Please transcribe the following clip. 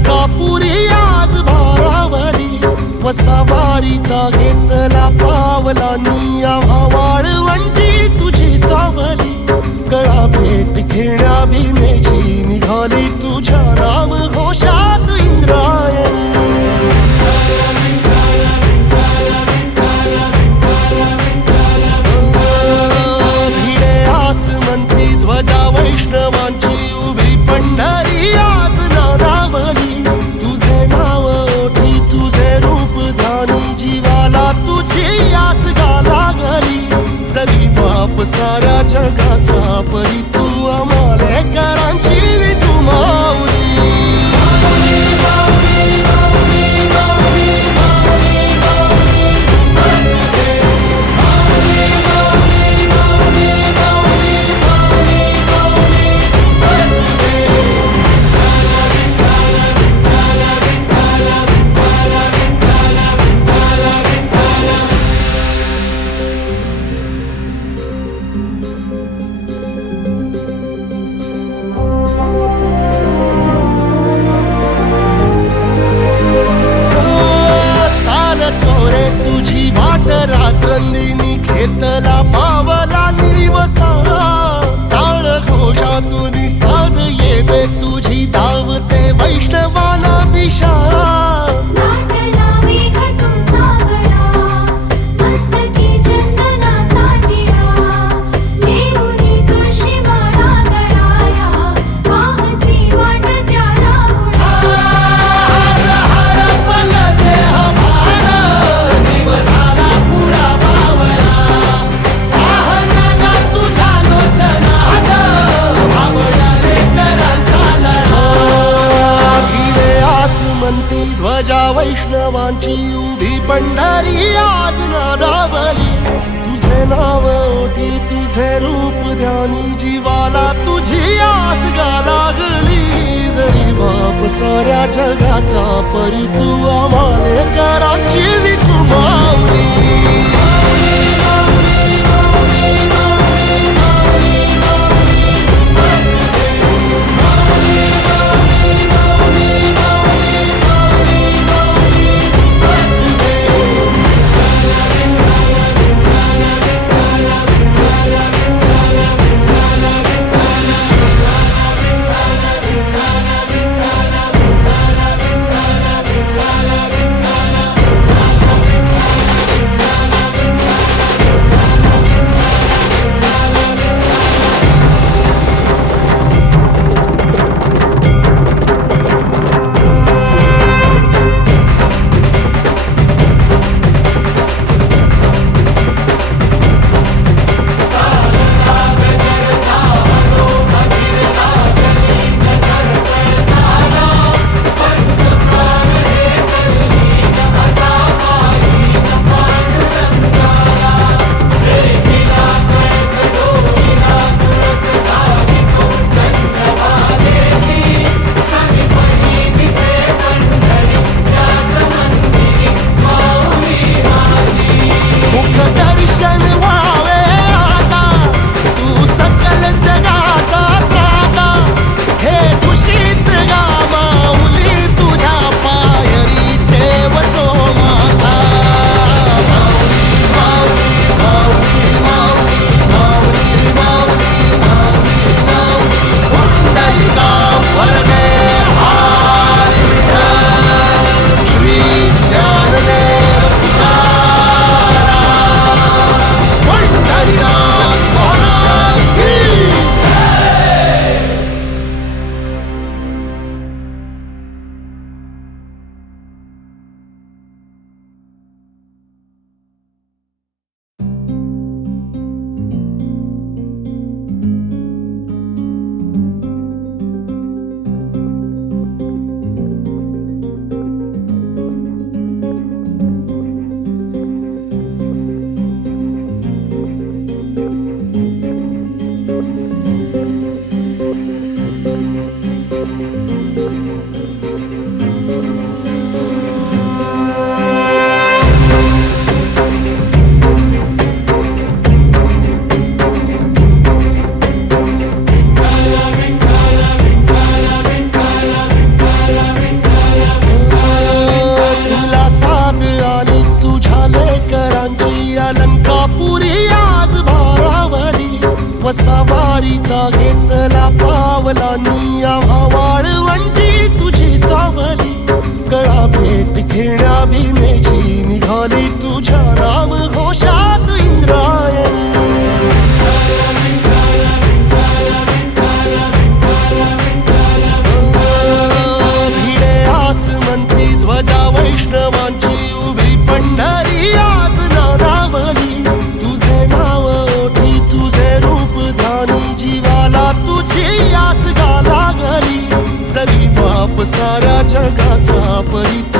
अंकापुरी आज भारावरी वसावारीचा घेतला पावला निया वाळवंटी तुझी सावली गळा भेट घेण्या भीमेची निघाली तुझ्या राम घोषात इंद्रायणी भिडे आसमंती ध्वजा वैष्णवांची उभी पंढरी आज नारावली तुझे नाव ओठी तुझे रूप ध्यानी जीवाला तुझी आस गाला गली जरी बाप साऱ्या जगाचा परी तू आमालेकरांची विठू माऊली रात्रंदिनी घेतला पावला निवसा टाळ घोषातून साध येते तुझी धावते वैष्णवाला दिशा ध्वजा वैष्णवांची उभी पंढरी आज नादावली तुझे नाव ओठी तुझे रूप ध्यानी जीवाला तुझी आस गा लागली जरी बाप साऱ्या जगाचा परी तू आमालेकरांची विठू माऊली साऱ्या जगाचा परिपूर्ण